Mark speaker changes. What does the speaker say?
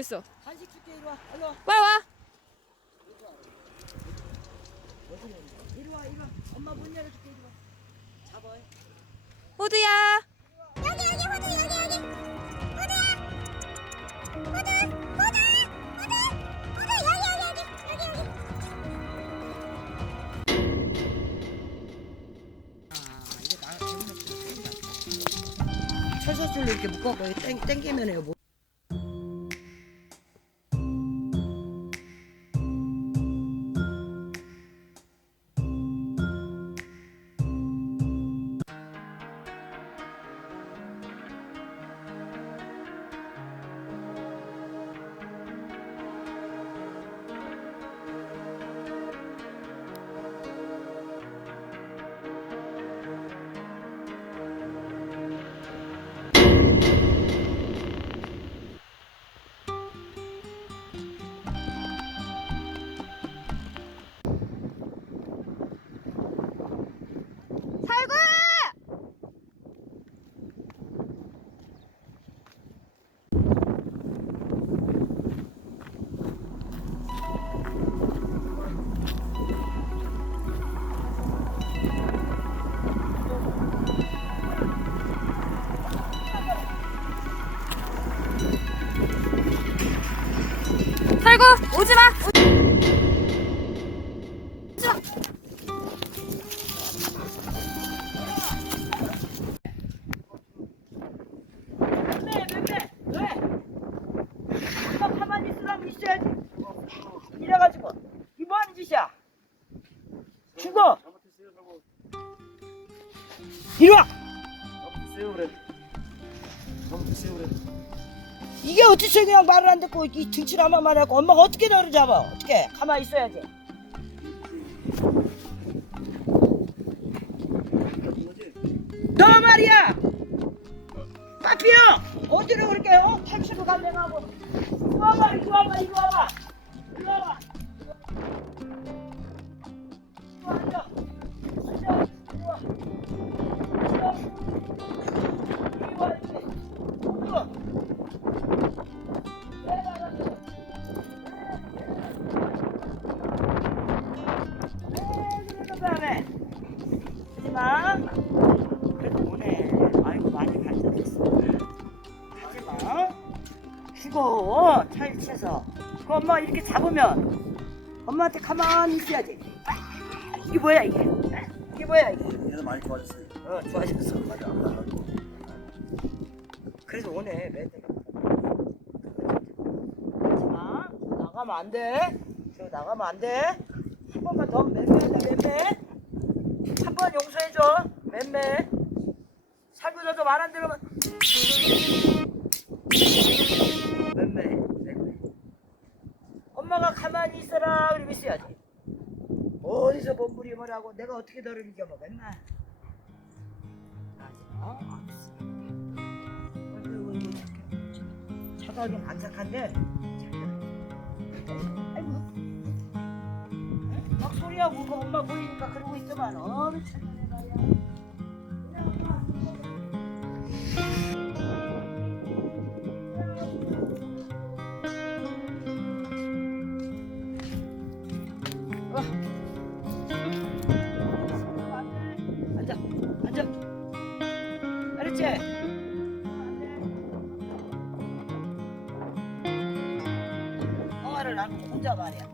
Speaker 1: 있어.
Speaker 2: 간식 줄게 이리 와. 일로 와.
Speaker 1: 빨리 와.
Speaker 2: 이리 와. 이리 와. 엄마 문 열어줄게 이리 와. 잡아.
Speaker 1: 호두야.
Speaker 3: 여기 여기 호두 여기 여기 호두야 호두 호두 호두 호두 여기 여기 여기 여기 여기
Speaker 2: 아. 철사줄로 이렇게 땡 땡기면 해요. 뭐.
Speaker 1: 살구 오지 마. 오지 마.
Speaker 2: 왜? 엄마 가만히 있으라고 있어야지. 이래가지고 이 뭐 하는 짓이야? 죽어. 이리 와.
Speaker 4: 세요 그래. 세요 그래.
Speaker 2: 이게 어째서 그냥 말을 안 듣고 이 등치라만 말하고 엄마가 어떻게 너를 잡아? 어떻게? 가만히 있어야지. 너 말이야. 빠피요. 어디로 그렇게 어? 택시로 갈래가고. 이리 와봐, 이리 와봐, 이리 와봐. 이리 와봐. 이리 와, 앉 죽어 차일 치서 그 엄마 이렇게 잡으면 엄마한테 가만히 있어야지. 아, 이게 뭐야 이게? 이게 뭐야 이게?
Speaker 4: 얘도 많이 좋아졌어요.
Speaker 2: 어 좋아졌어.
Speaker 4: 많이 안 나가고.
Speaker 2: 그래서 오네 매달 하지마. 나가면 안돼. 저 나가면 안돼. 한 번만 더 맴매하자 맴매. 한 번 용서해줘. 맴매. 살구져도 말안 들으면 엄마가 가만히 있어라 그러면 있어야지. 어디서 몸부림을 하고 내가 어떻게 너를 착해. 차가하긴 안 착한데? 아이고. 막 소리하고 그 엄마 보이니까 그러고 있더만. 어미 말이야 앉아. 알았지? 영화를 나는 혼자 말이야.